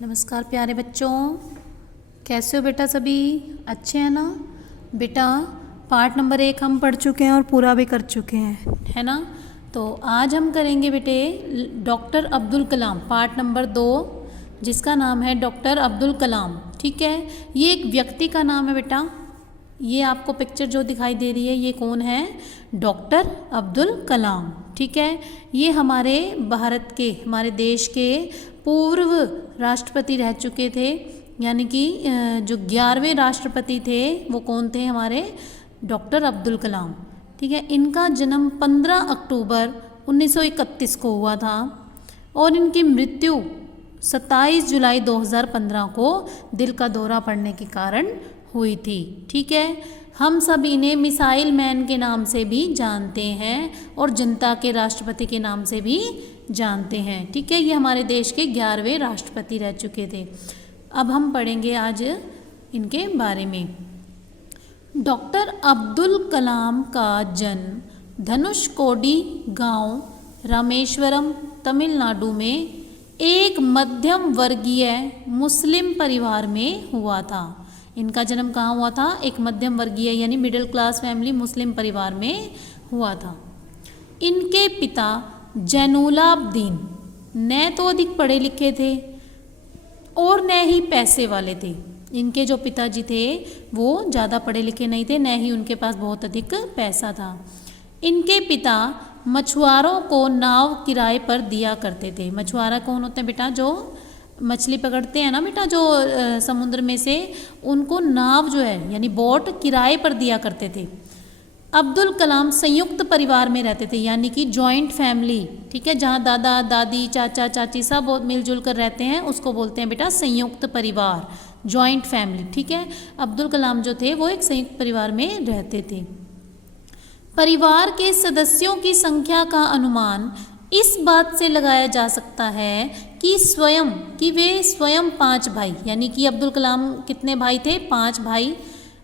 नमस्कार प्यारे बच्चों, कैसे हो बेटा? सभी अच्छे हैं ना? बेटा पार्ट नंबर 1 हम पढ़ चुके हैं और पूरा भी कर चुके हैं, है ना? तो आज हम करेंगे बेटे doctor Abdul Kalam part number 2, जिसका नाम है डॉक्टर अब्दुल कलाम। ठीक है, ये एक व्यक्ति का नाम है बेटा। ये आपको पिक्चर जो दिखाई दे रही है ये कौन है? डॉक्टर अब्दुल कलाम। ठीक है, ये हमारे भारत के, हमारे देश के पूर्व राष्ट्रपति रह चुके थे, यानी कि जो 11वें राष्ट्रपति थे वो कौन थे? हमारे डॉक्टर अब्दुल कलाम। ठीक है, इनका जन्म 15 अक्टूबर 1931 को हुआ था और इनकी मृत्यु 27 जुलाई 2015 को दिल का दौरा पड़ने के कारण हुई थी। ठीक है, हम सब इन्हें मिसाइल मैन के नाम से भी जानते हैं और जनता के राष्ट्रपति के नाम से भी जानते हैं। ठीक है, ये हमारे देश के 11वें राष्ट्रपति रह चुके थे। अब हम पढ़ेंगे आज इनके बारे में। डॉक्टर अब्दुल कलाम का जन्म धनुषकोडी गांव रामेश्वरम तमिलनाडु में एक मध्यम वर्गीय मुस्लिम परिवार में हुआ था। इनका जन्म कहाँ हुआ था? एक मध्यम वर्गीय यानी मिडिल क्लास फैमिली मुस्लिम परिवार में हुआ था। इनके पिता जैनुलाब्दीन न तो अधिक पढ़े लिखे थे और न ही पैसे वाले थे। इनके जो पिताजी थे वो ज़्यादा पढ़े लिखे नहीं थे, न ही उनके पास बहुत अधिक पैसा था। इनके पिता मछुआरों को नाव किराए पर दिया करते थे। मछुआरा कौन होते हैं बेटा? जो मछली पकड़ते हैं ना बेटा, जो समुद्र में से, उनको नाव जो है यानी बोट किराए पर दिया करते थे। अब्दुल कलाम संयुक्त परिवार में रहते थे, यानी कि जॉइंट फैमिली। ठीक है, जहाँ दादा दादी चाचा चाची सब मिलजुल कर रहते हैं उसको बोलते हैं बेटा संयुक्त परिवार, जॉइंट फैमिली। ठीक है, अब्दुल कलाम जो थे वो एक संयुक्त परिवार में रहते थे। परिवार के सदस्यों की संख्या का अनुमान इस बात से लगाया जा सकता है कि वे स्वयं 5 भाई, यानी कि अब्दुल कलाम कितने भाई थे? 5 भाई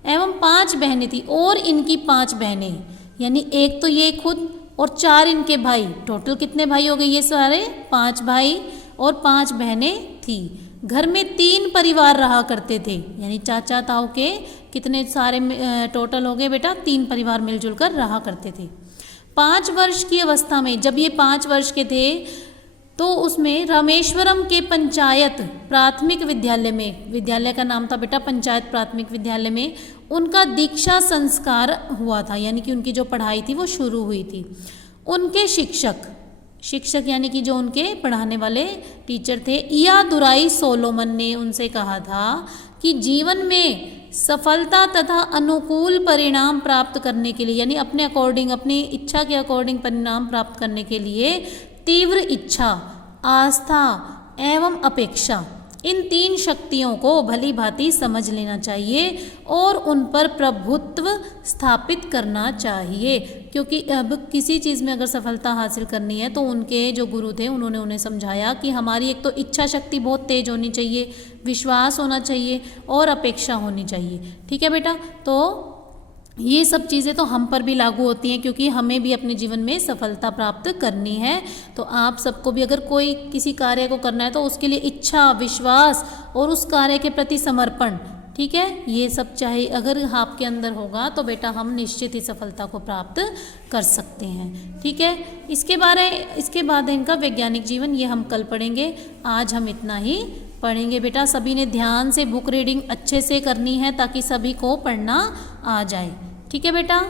एवं 5 बहनें थी और इनकी 5 बहनें, यानी एक तो ये खुद और 4 इनके भाई। टोटल कितने भाई हो गए? ये सारे 5 भाई और 5 बहनें थी। घर में 3 परिवार रहा करते थे, यानी चाचा ताऊ के कितने सारे टोटल हो गए बेटा? 3 परिवार मिलजुल कर रहा करते थे। 5 वर्ष की अवस्था में, जब ये 5 वर्ष के थे तो उसमें रामेश्वरम के पंचायत प्राथमिक विद्यालय में, विद्यालय का नाम था बेटा पंचायत प्राथमिक विद्यालय में, उनका दीक्षा संस्कार हुआ था, यानी कि उनकी जो पढ़ाई थी वो शुरू हुई थी। उनके शिक्षक यानी कि जो उनके पढ़ाने वाले टीचर थे, इयादुराई सोलोमन ने उनसे कहा था कि जीवन में सफलता तथा अनुकूल परिणाम प्राप्त करने के लिए, यानी अपने अकॉर्डिंग, अपनी इच्छा के अकॉर्डिंग परिणाम प्राप्त करने के लिए तीव्र इच्छा, आस्था एवं अपेक्षा, इन 3 शक्तियों को भली भांति समझ लेना चाहिए और उन पर प्रभुत्व स्थापित करना चाहिए। क्योंकि अब किसी चीज़ में अगर सफलता हासिल करनी है तो उनके जो गुरु थे उन्होंने उन्हें समझाया कि हमारी एक तो इच्छा शक्ति बहुत तेज होनी चाहिए, विश्वास होना चाहिए और अपेक्षा होनी चाहिए। ठीक है बेटा, तो ये सब चीज़ें तो हम पर भी लागू होती हैं क्योंकि हमें भी अपने जीवन में सफलता प्राप्त करनी है। तो आप सबको भी अगर कोई किसी कार्य को करना है तो उसके लिए इच्छा, विश्वास और उस कार्य के प्रति समर्पण, ठीक है, ये सब चाहे अगर आपके अंदर होगा तो बेटा हम निश्चित ही सफलता को प्राप्त कर सकते हैं। ठीक है, इसके बाद इनका वैज्ञानिक जीवन, ये हम कल पढ़ेंगे। आज हम इतना ही पढ़ेंगे बेटा। सभी ने ध्यान से बुक रीडिंग अच्छे से करनी है ताकि सभी को पढ़ना आ जाए। ठीक है बेटा।